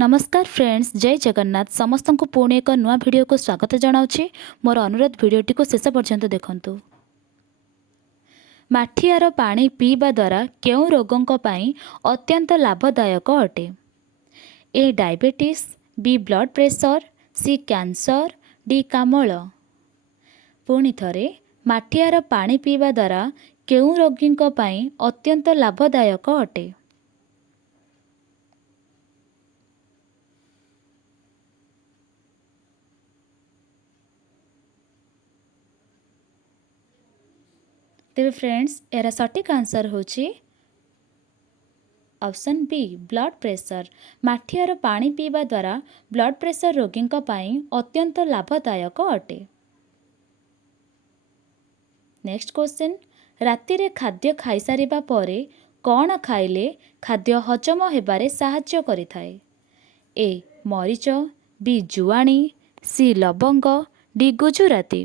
नमस्कार फ्रेंड्स, जय जगन्नाथ। समस्त को पुणी एक नुआ वीडियो को स्वागत जनाऊँगी। मोर अनुरोध वीडियोटी को शेष पर्यंत देखंतु। माठियार पानी पीवा द्वारा केउं रोगों पाई अत्यंत लाभदायक अटे? ए डायबिटीज, बी ब्लड प्रेशर, सी कैंसर, डी कामल। पुणी थरे, माठियार पानी पीवा द्वारा केउं रोगी पाई अत्यंत लाभदायक अटे? तेरे फ्रेंड्स, यार सटीक आंसर होची ऑप्शन बी ब्लड प्रेशर। माठियार पानी पीवा द्वारा ब्लड प्रेशर रोगी अत्यंत लाभदायक अटे। नेक्स्ट क्वेश्चन, राति रे खाद्य खाई सारिबा परे कौन खाइले खाद्य हजम हेबारे साहाय्य करिथाए? ए मरीच, बी जुआणी, सी लवंग, डी गुजुराती।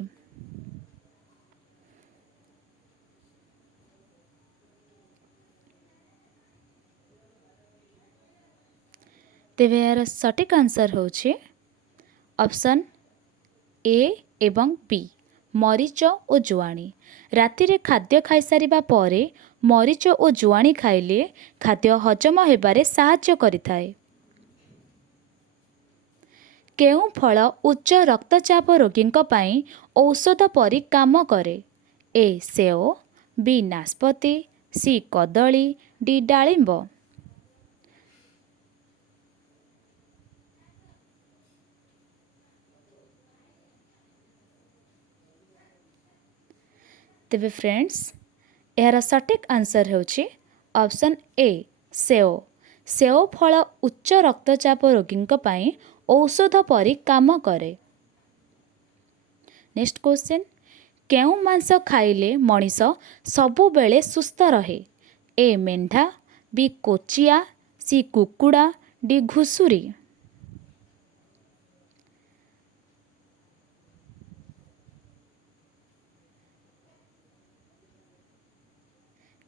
तेबे यार सटीक आंसर होचे ऑप्शन ए एवं बी मरीच और जुआणी। राति रे खाद्य खाई सारिबा परे मरीच और जुआणी खाइले खाद्य हजम हेबारे साहाय्य करिथाए। केउं फल उच्च रक्तचाप रोगी पाई औषध परि काम करे? ए सेओ, बी नास्पति, सी कदली, डी डालिंब। तेबे फ्रेंड्स, यार सटीक आंसर होची ऑप्शन ए सेओ। सेओ फल उच्च रक्तचाप रोगी पाई औषध परि काम करे। नेक्स्ट क्वेश्चन, केउं मांस खाइले मनीष सबु बेले सुस्थ रहे? ए मेंढा, बी कोचिया, सी कुकुड़ा, डी घुसुरी।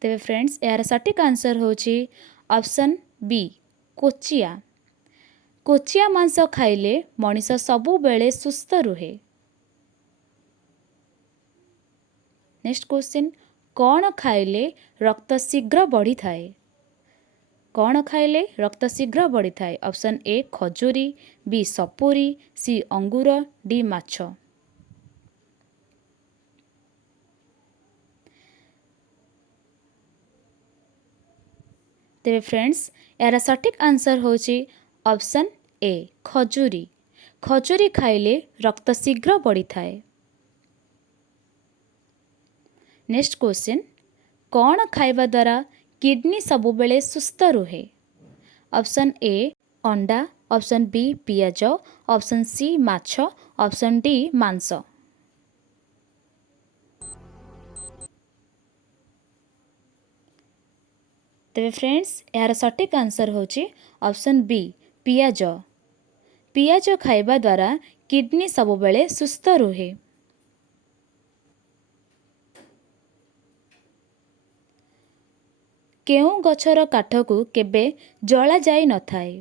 तेबे फ्रेंड्स, यार सटीक आंसर होची ऑप्शन बी कोचिया। कोचिया मांस खाइले मनीष सबु बेले सुस्थ रुहे। नेक्स्ट क्वेश्चन, कौन खाइले रक्त शीघ्र बढ़ी थाए? कौन खाइले रक्त शीघ्र बढ़ी थाए? ऑप्शन ए खजूरी, बी सपुरी, सी अंगूर, डी माछ। तेरे फ्रेंड्स, यार सटीक आंसर होची ऑप्शन ए खजूरी। खजूरी खाइले रक्त शीघ्र बढ़ी थाए। नेक्स्ट क्वेश्चन, कौन खाइबा द्वारा किडनी सबुबेले सुस्थ रुहे? ऑप्शन ए अंडा, ऑप्शन बी पियाज, ऑप्शन सी माछ, ऑप्शन डी मांस। तेरे फ्रेंड्स, यार सटीक आंसर होची ऑप्शन बी पियाज। पियाज खाइबा द्वारा किडनी सबुबेले सुस्थ रुहे। केउं गछर काठ को केबे जला जाई न थाए?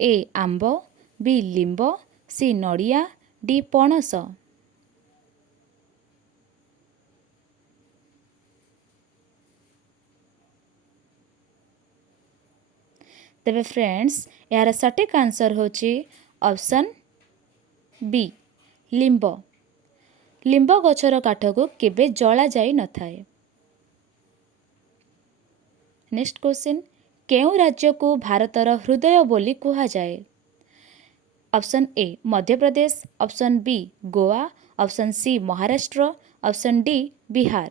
ए आंब, बी लिंब, सी नड़िया, डी पणस। तेबे फ्रेंड्स, यार सटीक आंसर होची ऑप्शन बी लिंब। लिंब गछर काठ को केबे जला जाई न थाए। नेक्स्ट क्वेश्चन, केउं राज्य को भारतर हृदय बोली कुहा जाए? Option A Madhya Pradesh, option B Goa, option C Maharashtra, option D Bihar.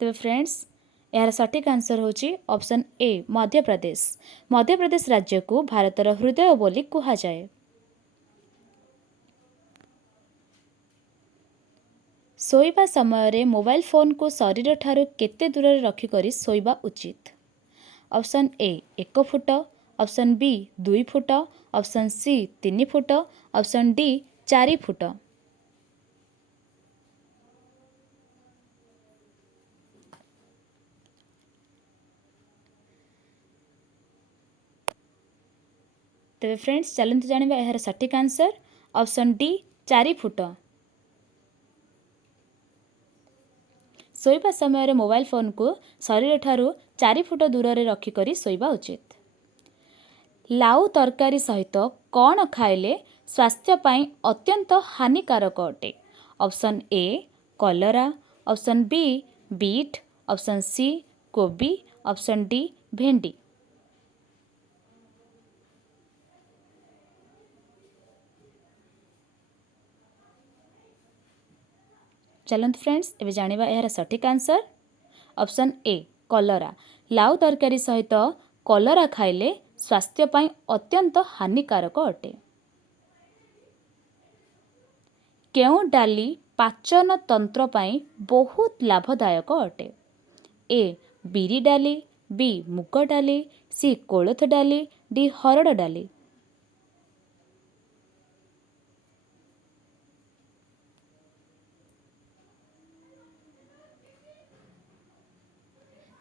तेबे फ्रेंड्स, यार सटीक आंसर होची ऑप्शन ए मध्य प्रदेश। मध्य प्रदेश राज्य को भारतर हृदय बोली कुहा जाए। शोइबा समय रे मोबाइल फोन को शरीर ठारू केते दूर रखिकरी शोइबा उचित? Option A 1 foot, option B 2 foot, option C 3 foot, option D 4 foot. तेबे फ्रेंड्स चलते जानिबा यार सटीक आंसर ऑप्शन डी 4 फुट। शोइबा समय मोबाइल फोन को शरीर ठारू 4 फुट दूर रे रखिक शोइबा उचित। लाउ तरकारी सहित कौन खाइले स्वास्थ्य पाई अत्यंत हानिकारक अटे? ऑप्शन ए कलरा, option B beet, option C कोबी, ऑप्शन डी भेंडी। चलत फ्रेंड्स एबे जानिबा यार सटीक आंसर ऑप्शन ए कलरा। लाउ तरकारी सहित कलरा खाइले स्वास्थ्य पाई अत्यंत हानिकारक अटे। केउं डाली पाचन तंत्र पाई बहुत लाभदायक अटे? ए बिरी डाली, बी मुग डाली, सी कोलथ डाली, डी हरड़ डाली।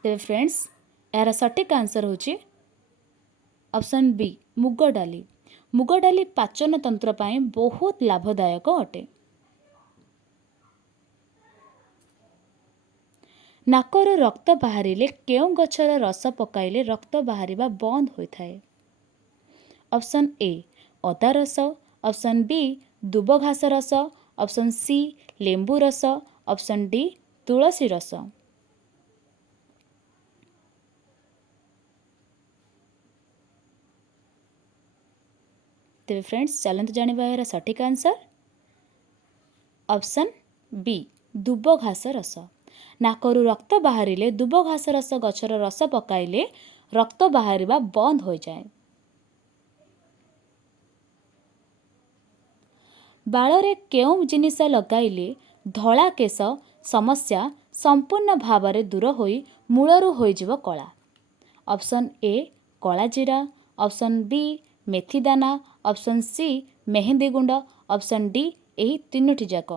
तेरे फ्रेंड्स यार सटीक आंसर होची ऑप्शन बी मुग डाली। मुग डाली पाचन तंत्र पाई बहुत लाभदायक अटे। नाकर रक्त बाहरिले केउं गछर रस पकाइले रक्त बाहरिबा बंद होइथाए? ऑप्शन ए अदा रस, ऑप्शन बी दुब घास रस, ऑप्शन सी लेंबू रस, ऑप्शन डी तुलसी रस। तेरे फ्रेंड्स चलते जानिबा यार सटीक आंसर ऑप्शन बी दुब घास रस। नाकरू रक्त बाहरिले दुब घास रस गछर रस पकाइले रक्त बाहरिबा बंद हो जाए। बाଳରେ केउं जिनिस लगाइले धला केश समस्या संपूर्ण भावरे दूर होई मूलरू होइजिव कला? ऑप्शन ए कला जीरा, ऑप्शन बी मेथी दाना, ऑप्शन सी मेहंदी गुंड, ऑप्शन डी एही तीनोटी जाक।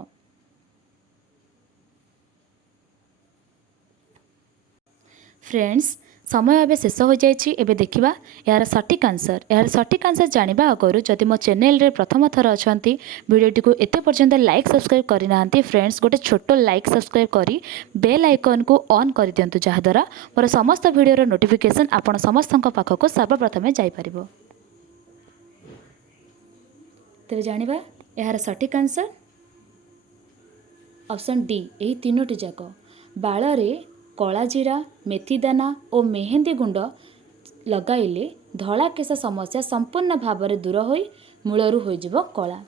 फ्रेंड्स समय एवं शेष हो जाइए। एबे देखिबा यार सटीक आंसर। यार सटीक आंसर जानिबा आगरु जदि मो चैनल रे प्रथम थर अछंती वीडियोटी को एते पर्यंत लाइक सब्सक्राइब करना फ्रेंड्स गोटे छोटो लाइक सब्सक्राइब करी बेल आइकन को ऑन कर दियंतु जहाद्वारा मोर समस्त वीडियो नोटिफिकेशन आपण समस्त पाखक सर्वप्रथम जाई परिबो। तेरे जानिबा यार सटीक आंसर ऑप्शन डी एही तीनोटी जाक। बाଳରେ कला जीरा, मेथी दाना और मेहंदी गुंड लगाइले धला केश समस्या संपूर्ण भाव में दूर हो मूलरू होइजिव कला।